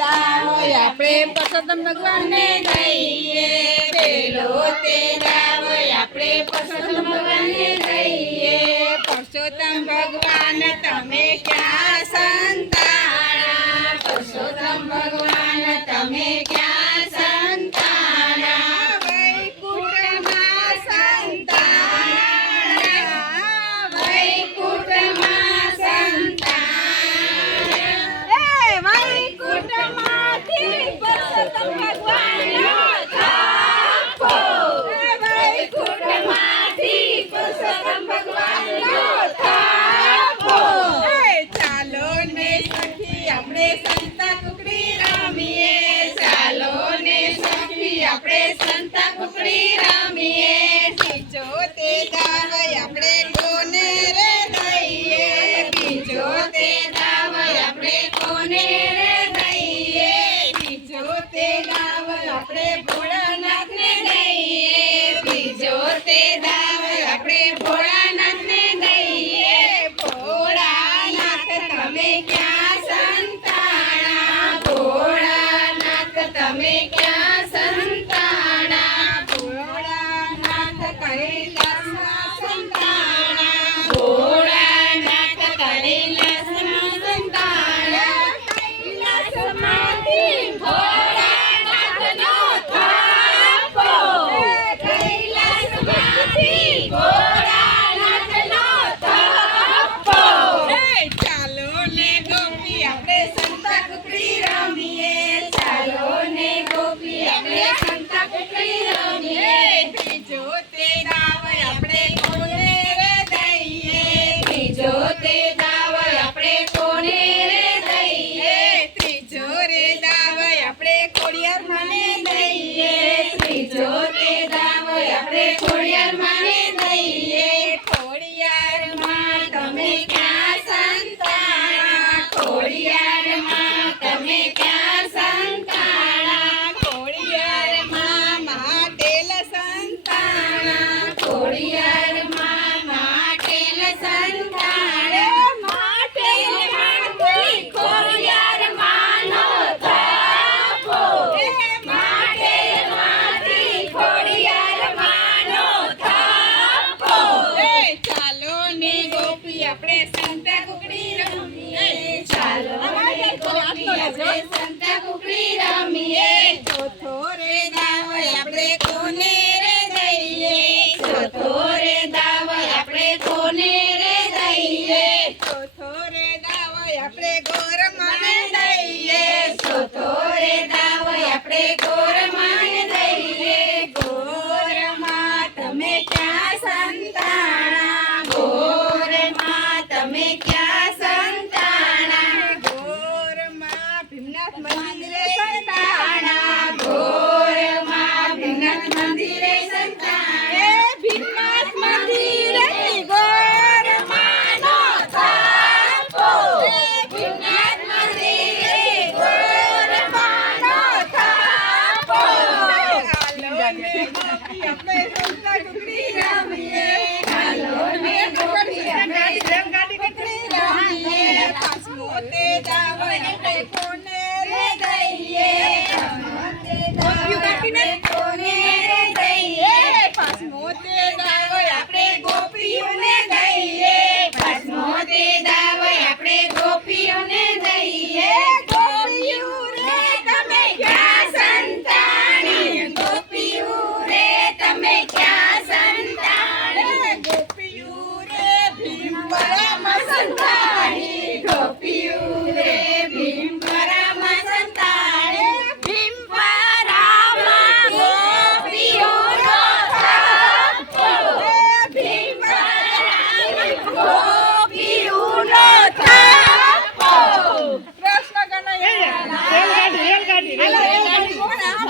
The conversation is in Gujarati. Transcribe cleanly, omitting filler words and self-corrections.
દાવ આપણે પરસોત્તમ ભગવાનને દઈએ, પેલો તે દાવ આપણે પરસોત્તમ ભગવાનને દઈએ. પરસોત્તમ ભગવાન તમે ક્યાં સંતાણા, પરસોત્તમ ભગવાન તમે ક્યાં સંતાણા, વૈકુંઠમાં સંતાણા, વૈકુંઠમાં સંતાણા. વૈકુંઠમાંથી પરસોત્તમ ભગવાનનો થાપો, વૈકુંઠમાંથી પરસોત્તમ ભગવાનનો થાપો. ચાલો ને સખી આપણે સંતા કુકડી રમીએ, ચાલો ને સખી આપણે સંતા કુકડી રમીએ. બીજો તે દાવ આપણે કોને રે દઈએ, બીજો તે દાવ આપણે કોને રે દઈએ, બીજો તે દાવ આપણે ભોળાનાથને દઈએ, બીજો તે દાવ આપણે ભોળાનાથને દઈએ. ભોળાનાથ તમે ક્યાં સંતાણા, ભોળાનાથ તમે ક્યાં સંતાણા, ભોળાનાથ કૈલાસમાં સંતાણા, ભોળાનાથ કૈલાસમાં સંતાણા. કૈલાસમાંથી ભોળાનાથનો થાપો, કૈલાસમાંથી ભોળાનાથનો થાપો. ચાલો ને ગોપી આપણે સંતા કુકડી રમીએ, ચાલો ને ગોપી આપણે સંતા કુકડી રમીએ. બીજો તે દાવ આપણે કોને રે દઈએ, બીજો તે દાવ આપણે કોને રે દઈએ, ત્રીજો રે દાવ આપણે ખોડિયાર માને દઈએ, ત્રીજો તે દાવ આપણે ખોડિયાર માને દઈએ. ખોડિયારમાં તમે ક્યાં સંતાણા, ખોડિયારમાં તમે ક્યાં સંતાણા, ખોડિયારમાં માટેલ સંતાણા, ખોડિયારમાં માટેલ સંતાણા. માટેલમાંથી ખોડિયારમાંનો થાપો, માટેલમાંથી ખોડિયારમાંનો થાપો. ચાલો ને ગોપી આપણે સંતા કુકડી રમીએ, ચાલો ને ગોપી આપણે સંતા કુકડી રમીએ. ચોથો રે દાવ આપણે કોને રે દઈએ, ચોથો રે દાવ આપણે કોને રે દઈએ, ચોથો રે દાવ આપણે ગોરમાને દઈએ, ચોથો રે દાવ આપણે ગોરમાને દઈએ. ગોરમાં તમે ક્યાં સંતાણા, ગોરમાં તમે ક્યાં સંતાણા, ગોરમાં ભીમનાથ મંદિરે સંતાણા, ગોરમાં ભીમનાથ મંદિરે સંતાણા. ભીમનાથ મંદિરે ગોરમાનો થાપો, ભીમનાથ મંદિરે ગોરમાનો થાપો. ચાલો ને ગોપી આપણે સંતા કુકડી રમીએ, ચાલો ને ગોપી આપણે સંતા કુકડી રમીએ. પાંચમો તે દાવ આપણે કોને રે દઈએ, પાંચમો તે દાવ આપણે કોને રે દઈએ, પાંચમો તે દાવ આપણે ગોપીઓને દઈએ, પાંચમો તે દાવ આપણે ગોપીઓને દઈએ. ગોપીઓ રે તમે ક્યાં સંતાણી, ગોપીઓ રે તમે ક્યાં